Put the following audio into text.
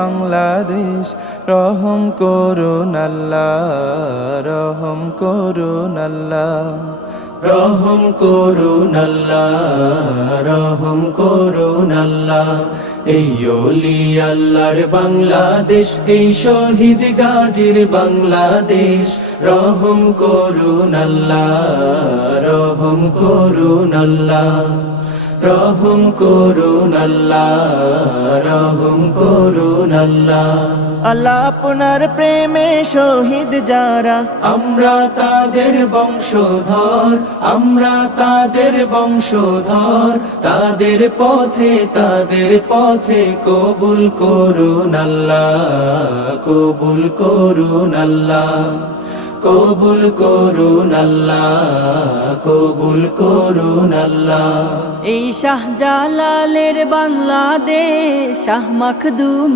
বাংলাদেশ রহম করুন আল্লাহ, রহম করুন আল্লাহ, রহম করুন আল্লাহ, রহম করুন আল্লাহ। এই ওলি আল্লাহর বাংলাদেশ, এই শহীদ গাজীর বাংলাদেশ, রহম করুন আল্লাহ, রহম করুন আল্লাহ, রহম করুন আল্লাহ, রহম করুন আল্লাহ। আল্লাহ আপনার প্রেমে শহীদ যারা, আমরা তাদের বংশধর, আমরা তাদের বংশধর, তাদের পথে কবুল করুন আল্লাহ, কবুল করুন আল্লাহ, কবুল করুন আল্লাহ, কবুল করুন আল্লাহ। এই শাহজালালের বাংলাদেশ, শাহ মাখদুমের